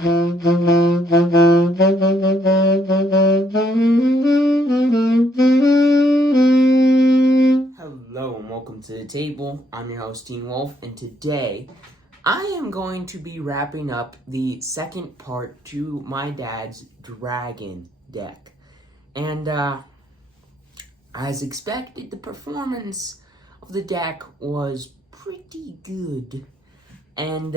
Hello and welcome to the table. I'm your host, Teen Wolf, and today I am going to be wrapping up the second part to my dad's dragon deck. And as expected, the performance of the deck was pretty good. And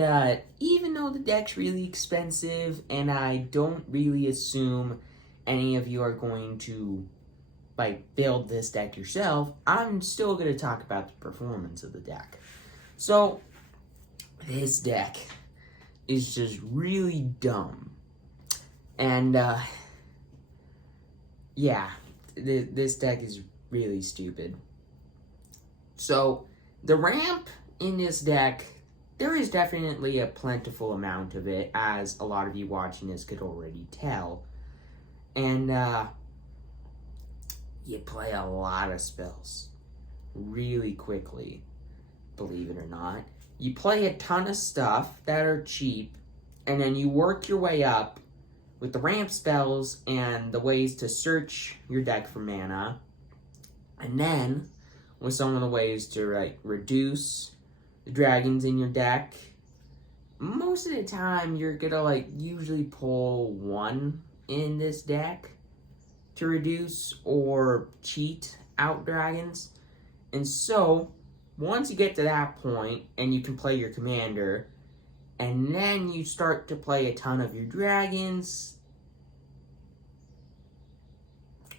even though the deck's really expensive, and I don't really assume any of you are going to build this deck yourself, I'm still going to talk about the performance of the deck. So, this deck is just really dumb. And, yeah, this deck is really stupid. So, the ramp in this deck, there is definitely a plentiful amount of it, as a lot of you watching this could already tell. And, you play a lot of spells really quickly, believe it or not. You play a ton of stuff that are cheap, and then you work your way up with the ramp spells and the ways to search your deck for mana. And then, with some of the ways to reduce the dragons in your deck, most of the time you're gonna usually pull one in this deck to reduce or cheat out dragons. And so, once you get to that point, and you can play your commander, and then you start to play a ton of your dragons,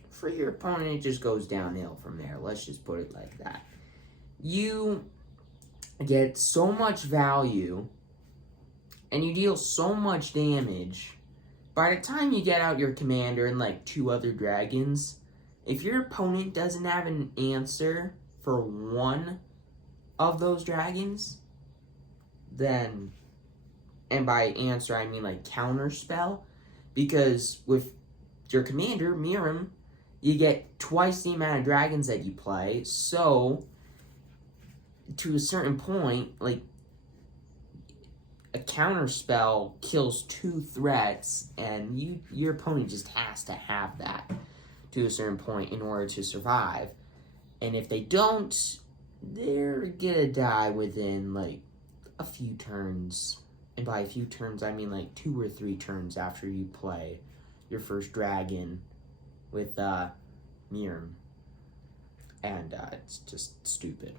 for your opponent, it just goes downhill from there. Let's just put it like that. You get so much value, and you deal so much damage. By the time you get out your commander and two other dragons, if your opponent doesn't have an answer for one of those dragons, then, and by answer I mean counter spell, because with your commander, Miram, you get twice the amount of dragons that you play, so to a certain point, a counter spell kills two threats, and your opponent just has to have that to a certain point in order to survive. And if they don't, they're gonna die within a few turns. And by a few turns, I mean 2 or 3 turns after you play your first dragon with Miram. And it's just stupid.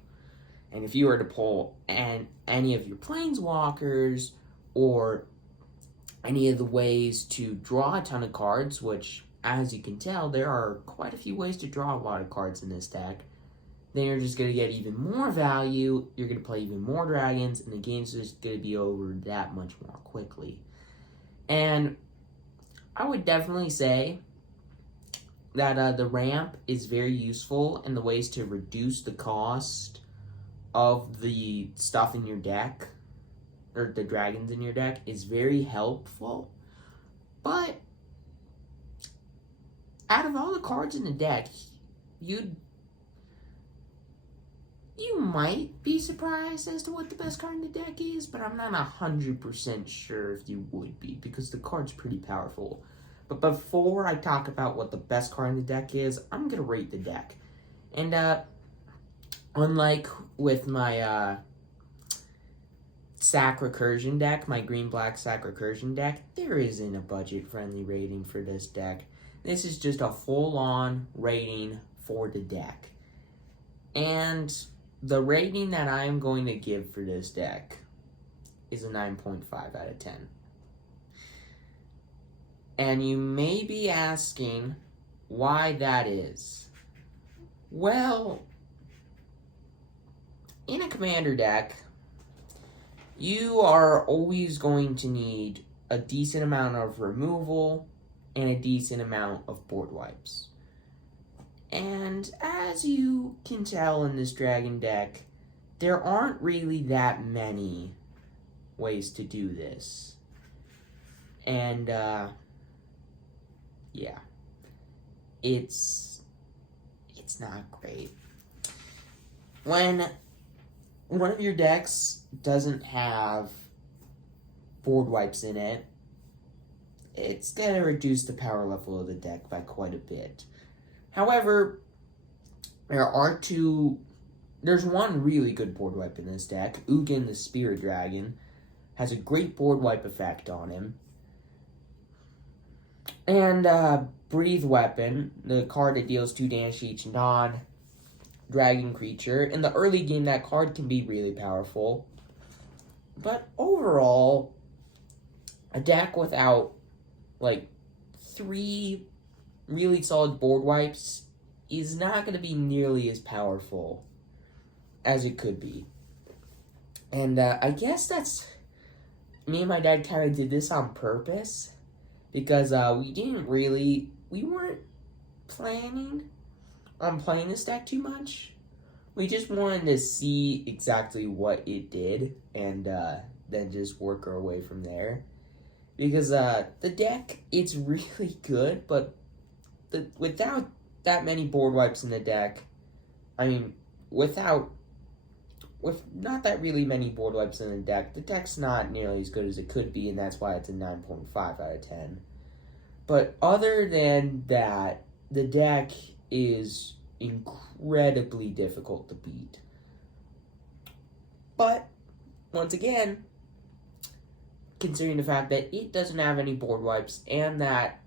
And if you were to pull any of your planeswalkers or any of the ways to draw a ton of cards, which, as you can tell, there are quite a few ways to draw a lot of cards in this deck, then you're just going to get even more value, you're going to play even more dragons, and the game's just going to be over that much more quickly. And I would definitely say that the ramp is very useful, and the ways to reduce the cost of the stuff in your deck, or the dragons in your deck, is very helpful. But out of all the cards in the deck, you might be surprised as to what the best card in the deck is, but I'm not 100% sure if you would be, because the card's pretty powerful. But before I talk about what the best card in the deck is, I'm going to rate the deck. And, unlike with my Sac Recursion deck, my green-black Sac Recursion deck, there isn't a budget-friendly rating for this deck. This is just a full-on rating for the deck. And the rating that I'm going to give for this deck is a 9.5 out of 10. And you may be asking why that is. Well, in a commander deck, you are always going to need a decent amount of removal and a decent amount of board wipes. And as you can tell in this dragon deck, there aren't really that many ways to do this. And, yeah, it's not great. When one of your decks doesn't have board wipes in it, it's going to reduce the power level of the deck by quite a bit. However, there's one really good board wipe in this deck. Ugin the Spirit Dragon has a great board wipe effect on him. And Breathe Weapon, the card that deals 2 damage to each non-dragon creature. In the early game, that card can be really powerful. But overall, a deck without, 3 really solid board wipes is not going to be nearly as powerful as it could be. And I guess me and my dad kind of did this on purpose, because we weren't planning on playing this deck too much. We just wanted to see exactly what it did, and then just work our way from there. Because the deck, it's really good, but without that many board wipes in the deck, with not that really many board wipes in the deck's not nearly as good as it could be, and that's why it's a 9.5 out of 10. But other than that, the deck is incredibly difficult to beat. But, once again, considering the fact that it doesn't have any board wipes, and that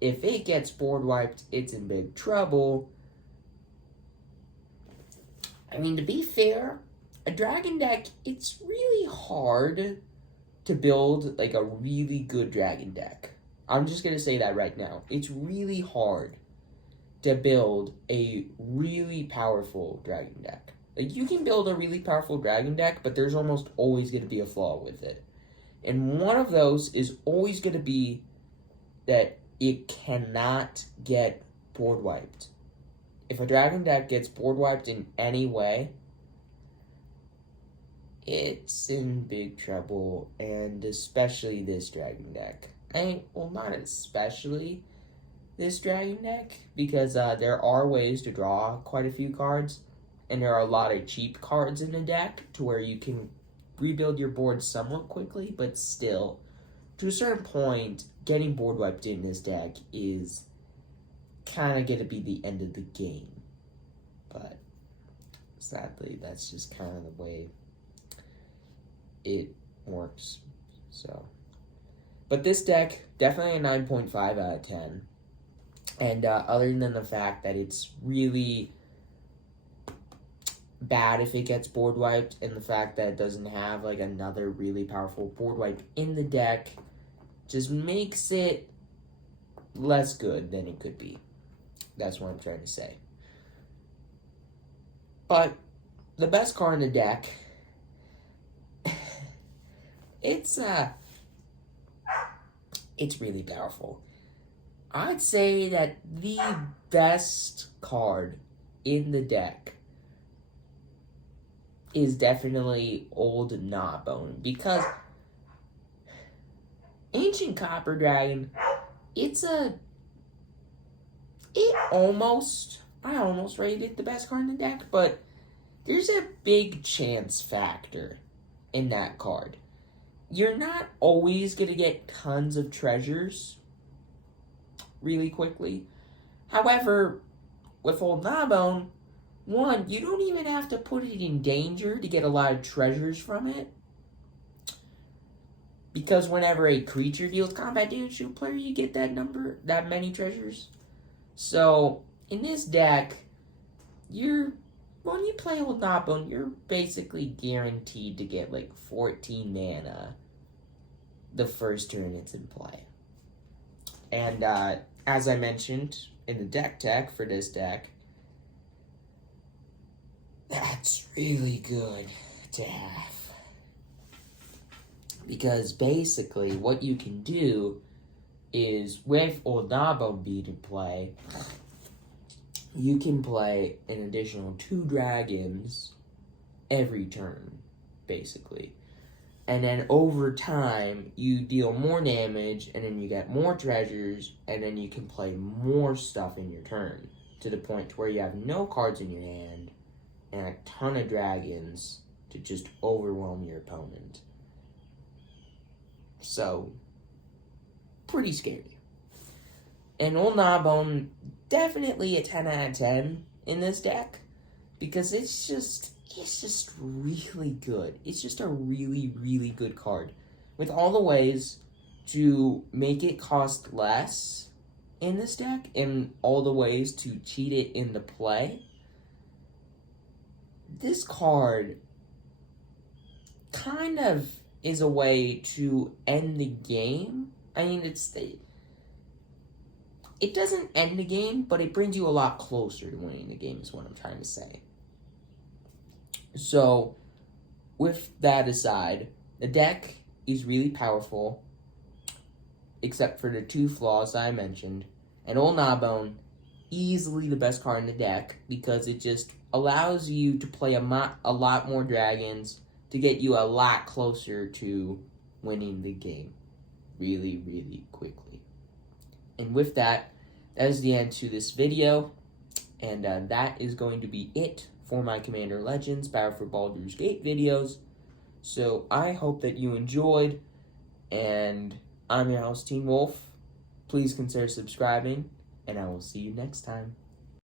if it gets board wiped, it's in big trouble. To be fair, a dragon deck, it's really hard to build, a really good dragon deck. I'm just going to say that right now. It's really hard to build a really powerful dragon deck. You can build a really powerful dragon deck, but there's almost always going to be a flaw with it. And one of those is always going to be that it cannot get board wiped. If a dragon deck gets board wiped in any way, it's in big trouble, and especially this dragon deck. Not especially this dragon deck, because there are ways to draw quite a few cards, and there are a lot of cheap cards in the deck to where you can rebuild your board somewhat quickly, but still, to a certain point, getting board wiped in this deck is kind of going to be the end of the game. But sadly, that's just kind of the way it works. But this deck, definitely a 9.5 out of 10. And other than the fact that it's really bad if it gets board wiped, and the fact that it doesn't have another really powerful board wipe in the deck, just makes it less good than it could be. That's what I'm trying to say. But the best card in the deck, it's really powerful. I'd say that the best card in the deck is definitely Old Gnawbone, because Ancient Copper Dragon, I almost rated it the best card in the deck, but there's a big chance factor in that card. You're not always going to get tons of treasures really quickly. However, with Old Gnawbone, one, you don't even have to put it in danger to get a lot of treasures from it, because whenever a creature deals combat damage to a player, you get that many treasures. So, in this deck, when you play Old Gnawbone, you're basically guaranteed to get 14 mana the first turn it's in play. And as I mentioned in the deck tech for this deck, that's really good to have. Because basically what you can do is, with Old Gnawbone being in play, you can play an additional 2 dragons every turn, basically. And then over time, you deal more damage, and then you get more treasures, and then you can play more stuff in your turn, to the point where you have no cards in your hand, and a ton of dragons to just overwhelm your opponent. So, pretty scary. And Old Gnawbone, definitely a 10 out of 10 in this deck, because it's just really good. It's just a really, really good card. With all the ways to make it cost less in this deck, and all the ways to cheat it into play, this card kind of is a way to end the game. I mean, it doesn't end the game, but it brings you a lot closer to winning the game, is what I'm trying to say. So, with that aside, the deck is really powerful, except for the two flaws I mentioned. And Old Gnawbone, easily the best card in the deck, because it just allows you to play a lot more dragons to get you a lot closer to winning the game really, really quickly. And with that, that is the end to this video, and that is going to be it for my Commander Legends Battle for Baldurs Gate videos. So I hope that you enjoyed, and I'm your host, Teen Wolf. Please consider subscribing, and I will see you next time.